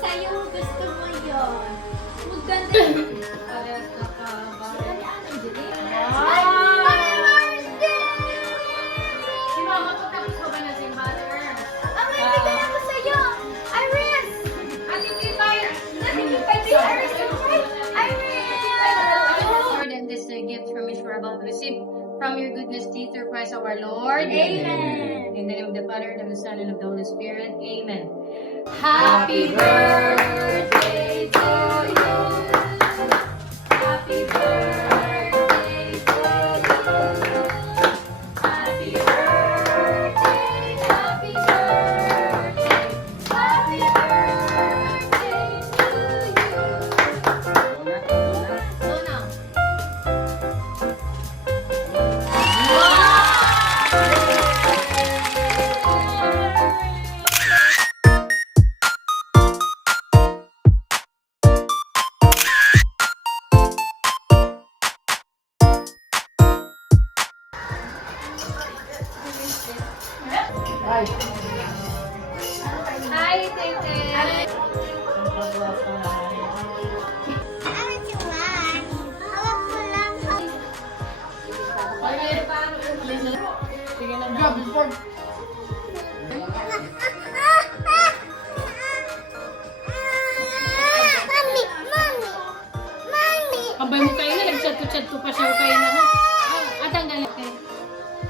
Sa'yo gusto mo yun. Maganda. Si Mama, tapos ko ba na si Mother? Ang bibigyan ako sa'yo! Iris! Natitipay si Iris! Iris! Lord, and this gift from which we're about to receive from your goodness, through Christ our Lord. Amen. In the name of the Father, and of the Son, and of the Holy Spirit. Amen. Happy birthday to you. Happy birthday to you. Happy birthday, happy birthday, happy birthday to you. Luna. Hi, Tete. Sige na. Kabay mo kayo na, nag-chat ko pa siya kayo na. At ang galit kayo.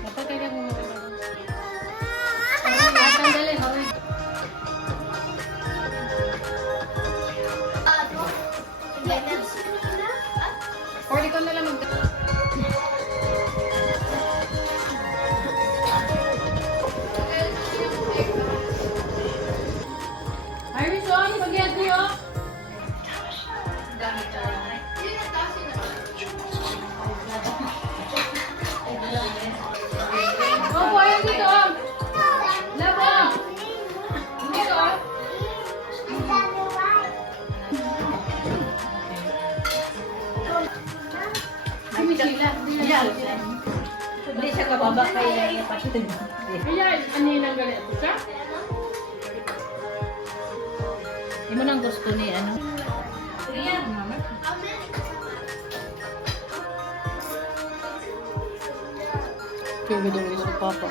Matagay mo mga kayo. At ang galit, okay. Or di ko na lang mag- Iris, oh, yung pag-iad niyo. Dami tayo. Oh, boy, dito, oh. Labo. Dito, oh. Kami sila. Hindi siya kababa kaya napatid. Kaya, ano yung nanggalit ito ka? Hindi mo nang gusto ni ano? Ayan. Kaya gano'n yung sa papa.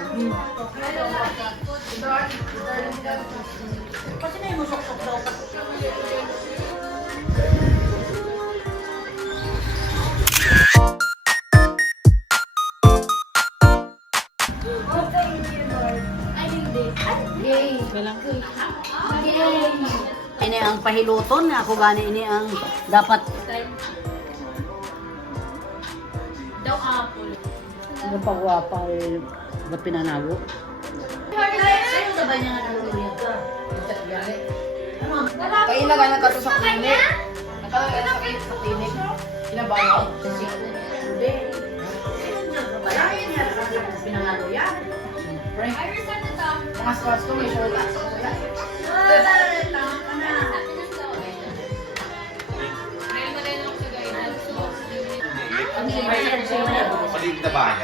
Kasi na yung musok-sok daw. Ini ang pahiluton nga ako gani ini ang dapat Daw apple. napagwapa ba't pinanago? Sa'yo na ba niya nga naluluyag ka? Kailangan na ka sa klinik. Nakalaga na sa klinik. Kinabayan. Hindi. Balayan niya lang pinanago yan. Frank, Iris, ano to? mga scratch ko may shota. Paligid na bayan.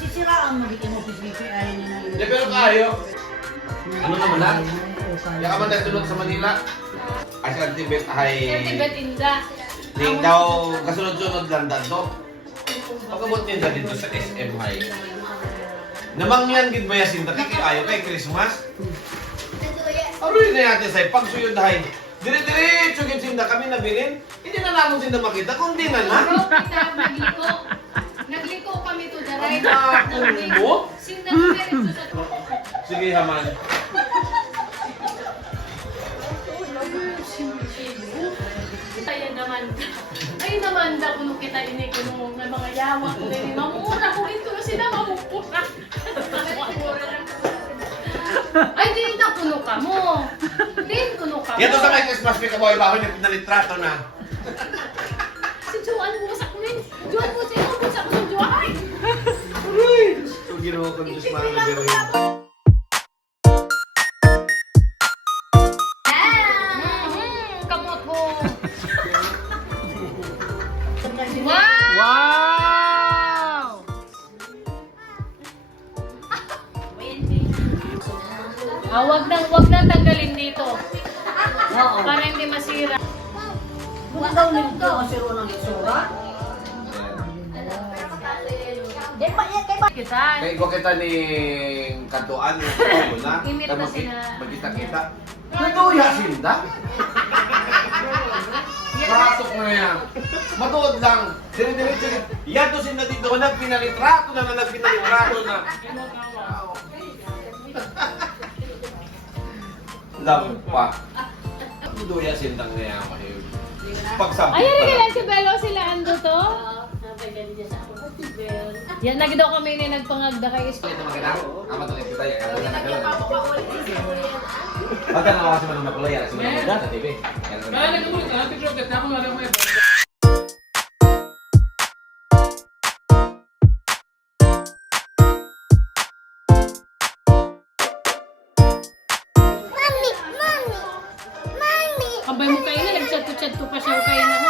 Sisiraan mo dito mo pisipi ay niya. Hindi, pero kayo. Ano naman na? Kaya ka man nagtulog sa Manila. Ay, sa Tibet ay... Tibet Inda. Ning daw, kasunod-sunod lang dato. Pagkabot niya dito sa SM High. Namangyan gid ba yasin ta kay ayo kay Christmas? Aroy na natin say pagsuyod hay. Dire-diretso gid sinda kami nabilin. Hindi na namon sinda makita kundi na na. Nagliko. Nagliko kami to the right. Mo? Sinda kami rin sa Sige haman. Ay naman. Ay naman da kuno kita ini kuno nga mga yawa ko ni mamura ko ito na sila mamupura. Ay di na kuno ka mo. Din kuno ka mo. Yato sa may Christmas kay kaboy bahoy na pinalitrato na. Si Joan mo sa kunin. Joan mo sa kunin Joan. Aroy. So ginawa ko Diyos mga biruin. Kamot mo. Wow! Wag nang tanggalin dito. Oo. Para hindi masira. Kung daw nito kasi ro ng isura. Kita. Kaya ko kita ni Katuan, yung na. Imit na sila. Magkita-kita. Natuya sinda. Ratok na yan. Matuod lang. Dire-dire. Yan to sinda dito. Nagpinalitrato na. Love pa. Duya sindang na yan. Pagsabi. Ay, rin lang si Bello sila ando to. Yan, lagi daw kami na nagpangagda kay Isko. Ito maganda. Ama to kita ya. Pagka naman kasi manong makulay yan. Kasi manong sa TV. Kabay mo kayo na, nagchat-chat pa siya kayo na.